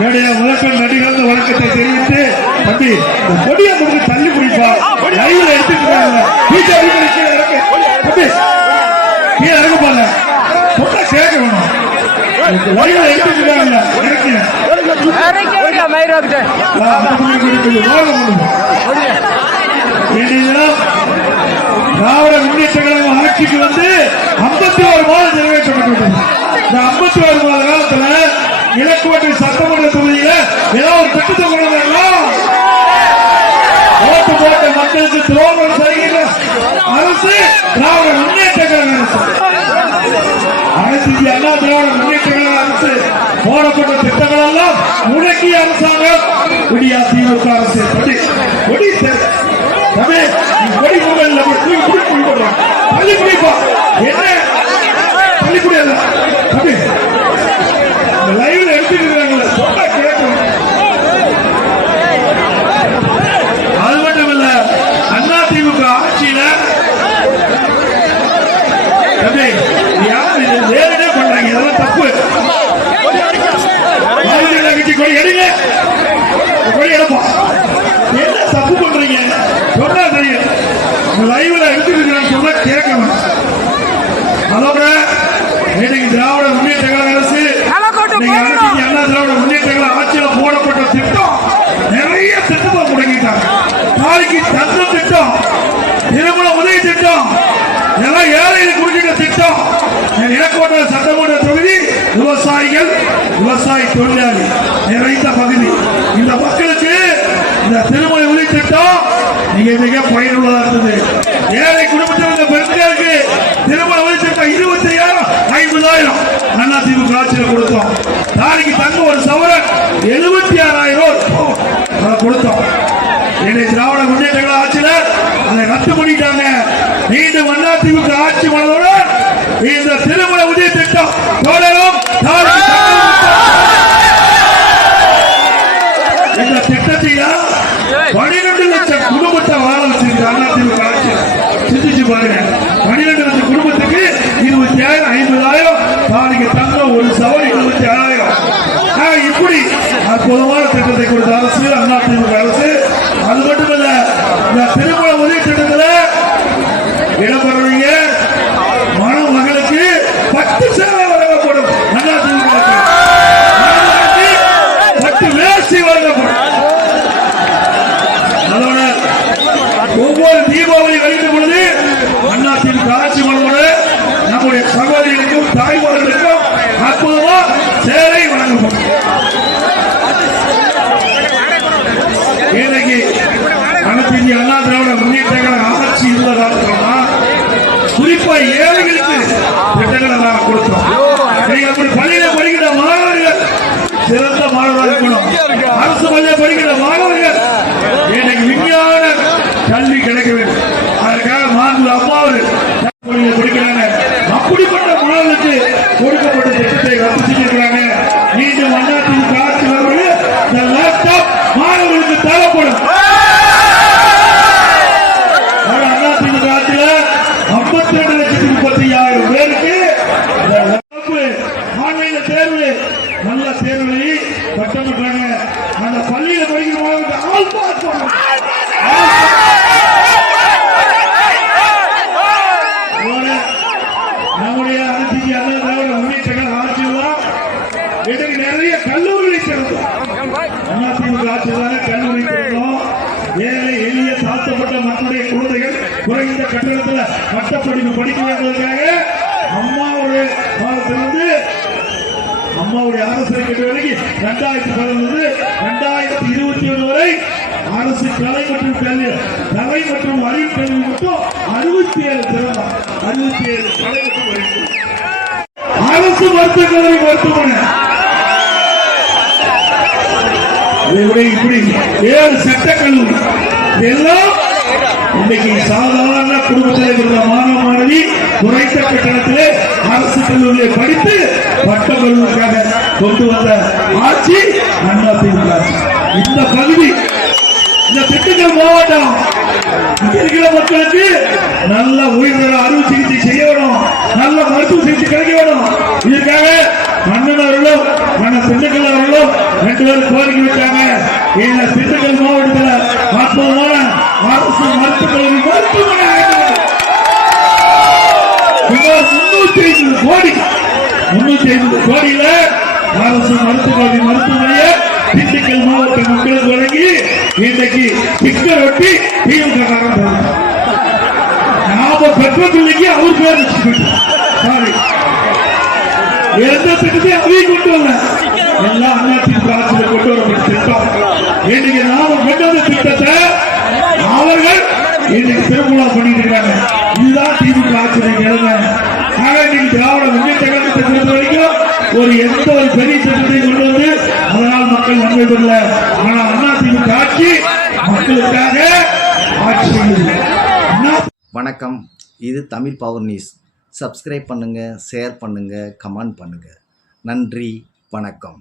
என்னுடைய முதற்கண் நடிகர்ந்த வழக்கத்தை தெரிவித்து தம்பி இந்த கொடியை முடிஞ்சு தள்ளி பிடிப்பா லைவ்ல எடுத்துக்கிறாங்க பிஜேபி கீழே இறக்கு தம்பி கீழே இறங்க போல சொன்னா கேட்க வேணும். லைவ்ல எடுத்துக்கிறாங்க இறக்கு. திராவிட முன்னேற்ற கழகம் ஆட்சிக்கு வந்து ஐம்பத்தி ஒரு மாதம் நிறைவேற்றப்பட்டுள்ளது இந்த ஐம்பத்தி ஒரு மாத காலத்துல இலக்குவட்டை சட்டமன்ற தொகுதியில ஏதாவது திட்டத்தை கொண்டு வரலாம் ஓட்டு போட்ட மக்களுக்கு துரோகம் செய்கிற அரசு திராவிட முன்னேற்ற கழக அரசு. அனைத்து இந்திய அண்ணா திராவிட முன்னேற்ற கழக அரசு போடப்பட்ட திட்டங்கள் எல்லாம் முடக்கிய அரசாங்கம் ஒடியா திமுக அரசு கொடி கொடி தமிழ் தம்பி, நீ கொடி முதல்ல நம்ம என்ன தள்ளி குடியாத தம்பி இந்த லைவ்ல எடுத்துக்கிறாங்கல்ல சொன்னா கேட்கணும் அது மட்டும் இல்ல அண்ணா திமுக ஆட்சியில தம்பி இது யார் இது வேறனே பண்றாங்க இதெல்லாம் தப்பு பாரதிய ஜனதா கட்சி கொடி எடுங்க இந்த கொடி எடுப்போம் என்ன தப்பு பண்றீங்க சொன்னா தெரியும் லைவ்ல எடுத்துக்கிறான்னு சொன்னா கேட்கணும் அதோட இன்னைக்கு திராவிட முன்னேற்ற கழக அரசு இன்னைக்கு அனைத்து இந்திய அண்ணா திராவிட முன்னேற்ற கழக ஆட்சியில போடப்பட்ட திட்டம் நிறைய திட்டத்தை முடங்கிட்டாங்க நாளைக்கு தந்த திட்டம் திருமண உதவி திட்டம். இதெல்லாம் ஏழைகளுக்கு கொடுக்கிற திட்டம். இலக்கோட்ட சட்டமன்ற தொகுதி விவசாயிகள் விவசாய தொழிலாளி. நிறைந்த பகுதி. இந்த மக்களுக்கு இந்த திருமண உதவி திட்டம் மிக மிக பயனுள்ளதாக இருந்தது. ஏழை குடும்பத்தில் இருந்த பெண்களுக்கு திருமண உதவி திட்டம் இருபத்தி ஐயாயிரம் ஐம்பதாயிரம். அண்ணா திமுக ஆட்சியில் கொடுத்தோம். நாளைக்கு தங்க ஒரு சவரன் எழுபத்தி ஆறாயிரம் ரூபாய் அதை கொடுத்தோம். இன்னைக்கு திராவிட முன்னேற்ற ஆட்சியில அதை ரத்து பண்ணிட்டாங்க. மீண்டும் அண்ணா ஆட்சி மனதோடு இந்த திருமண உதவி திட்டம் தொடரும். இந்த திட்டத்தில பனிரெண்டு லட்சம் குடும்பத்தை வாழ வச்சிருக்கு அண்ணா ஆட்சி. சிந்திச்சு பாருங்க. பனிரெண்டு லட்சம் குடும்பத்துக்கு இருபத்தி ஆயிரம் ஐம்பதாயிரம் நாளைக்கு தங்கம் ஒரு சவல் இருபத்தி ஆறாயிரம் இப்படி அற்புதமான திட்டத்தை கொடுத்த அரசு அண்ணா அரசு. இந்த திருமண உதவி திட்டத்தில் இடம்பெறவங்க மணமகளுக்கு பத்து சேவை வழங்கப்படும். அண்ணா பத்து வேஷ்டி வழங்கப்படும். அதோட ஒவ்வொரு தீபாவளி கழிக்கும் பொழுது அண்ணா திமுக ஆட்சி பண்ணும்போது நம்முடைய சகோதரிகளுக்கும் தாய்மார்களுக்கும் அற்புதமா சேலை வழங்கப்படும் இன்னைக்கு அனைத்து இந்திய அண்ணா திராவிட முன்னேற்ற கழக ஆட்சி இருந்த காலத்துலமா குறிப்பா ஏழைகளுக்கு திட்டங்களை நாங்கள் கொடுத்தோம். நீங்க அப்படி பள்ளியில படிக்கிற மாணவர்கள் சிறந்த மாணவராக இருக்கணும். அரசு பள்ளியில படிக்கிற மாணவர்கள் இன்னைக்கு விஞ்ஞான கல்வி கிடைக்க வேண்டும் அதற்காக மாண்பு அம்மா அவர்கள் பள்ளியில படிக்கிறாங்க அப்படிப்பட்ட மாணவர்களுக்கு கொடுக்கப்பட்ட திட்டத்தை ரத்து செஞ்சிருக்கிறாங்க மீண்டும் அண்ணா திமுக ஆட்சி வருவது இந்த லேப்டாப் மாணவர்களுக்கு தேவைப்படும் ஆனா அண்ணா திமுக ஆட்சியில ஐம்பத்தி ரெண்டு லட்சத்தி முப்பத்தி ஐயாயிரம் பேருக்கு இந்த வகுப்பு ஆன்லைன்ல தேர்வு நல்ல தேர்வு எழுதி பட்டம் பெற்றாங்க அந்த பள்ளியில படிக்கிற மாணவர்களுக்கு ஆல் பாஸ் பண்ணணும். அதோட நம்முடைய அனைத்து இந்திய அண்ணா திராவிட முன்னேற்ற கழக ஆட்சியில் தான் இன்றைக்கு நிறைய கல்லூரிகளை திறந்தோம் அதிமுக ஆட்சியிலான கல்லூரி திறந்தோம் ஏழை எளிய தாழ்த்தப்பட்ட மக்களுடைய குழந்தைகள் இந்த கட்டணத்தில் பட்டப்படிப்பு படிக்க அம்மாவுடைய காலத்திலிருந்து அம்மாவுடைய அரசு கல்வி வரைக்கும் ரெண்டாயிரத்தி பதினொன்று ரெண்டாயிரத்தி இருபத்தி ஒன்று வரை அரசு கலை மற்றும் கல்வி கலை மற்றும் அறிவு கல்வி மட்டும் அறுபத்தி ஏழு திறனம் அறுபத்தி ஏழு கலை மற்றும் அறிவு அரசு மருத்துவக் கல்லூரி மருத்துவமனை இப்படி ஏழு சட்ட கல்லூரி இதெல்லாம் இன்னைக்கு சாதாரண குடும்பத்தில் இருக்கிற மாணவ மாணவி குறைந்த கட்டணத்திலே அரசு கல்லூரியை படித்து பட்ட கொண்டு வந்த ஆட்சி அண்ணா திமுக இந்த பகுதி இந்த திண்டுக்கல் மாவட்டம் இருக்கிற மக்களுக்கு நல்ல உயிர்தர அறுவை சிகிச்சை செய்ய வேணும். நல்ல மருத்துவ சிகிச்சை கிடைக்க வேணும். இதற்காக மன்னன் அவர்களும் மன்னர் திண்டுக்கல் அவர்களும் ரெண்டு பேரும் கோரிக்கை வச்சாங்க இந்த திண்டுக்கல் மாவட்டம் அரசு மருத்துவமனை மருத்துவமனை முன்னூத்தி ஐம்பது கோடி. முன்னூத்தி ஐம்பது கோடியில அரசு மருத்துவமனை மருத்துவமனையை திண்டுக்கல் மாவட்ட மக்களுக்கு வழங்கி இன்றைக்கு பிக்கர் ஒட்டி திமுக நாம பெற்ற பிள்ளைக்கு அவர் பேர் சாரி எந்த திட்டத்தையும் அதையும் கொண்டு வரல. எல்லாம் அதிமுக ஆட்சியில் கொண்டு வரப்பட்ட திட்டம் இன்னைக்கு நாம கொண்டு வந்த திட்டத்தை அவர்கள் இன்னைக்கு திருமணா பண்ணிட்டு இருக்காங்க. இதுதான் திமுக ஆட்சியை நிலைமை ஆக இன்னைக்கு திராவிட முன்னேற்ற கழகத்தை பொறுத்த வரைக்கும் ஒரு எந்த ஒரு பெரிய திட்டத்தையும் கொண்டு வந்து அதனால் மக்கள் நன்மை பெறல. ஆனா அண்ணா திமுக ஆட்சி மக்களுக்காக ஆட்சி வணக்கம். இது தமிழ் பவர் நியூஸ். சப்ஸ்கிரைப் பண்ணுங்கள் ஷேர் பண்ணுங்கள் கமெண்ட் பண்ணுங்கள் நன்றி வணக்கம்.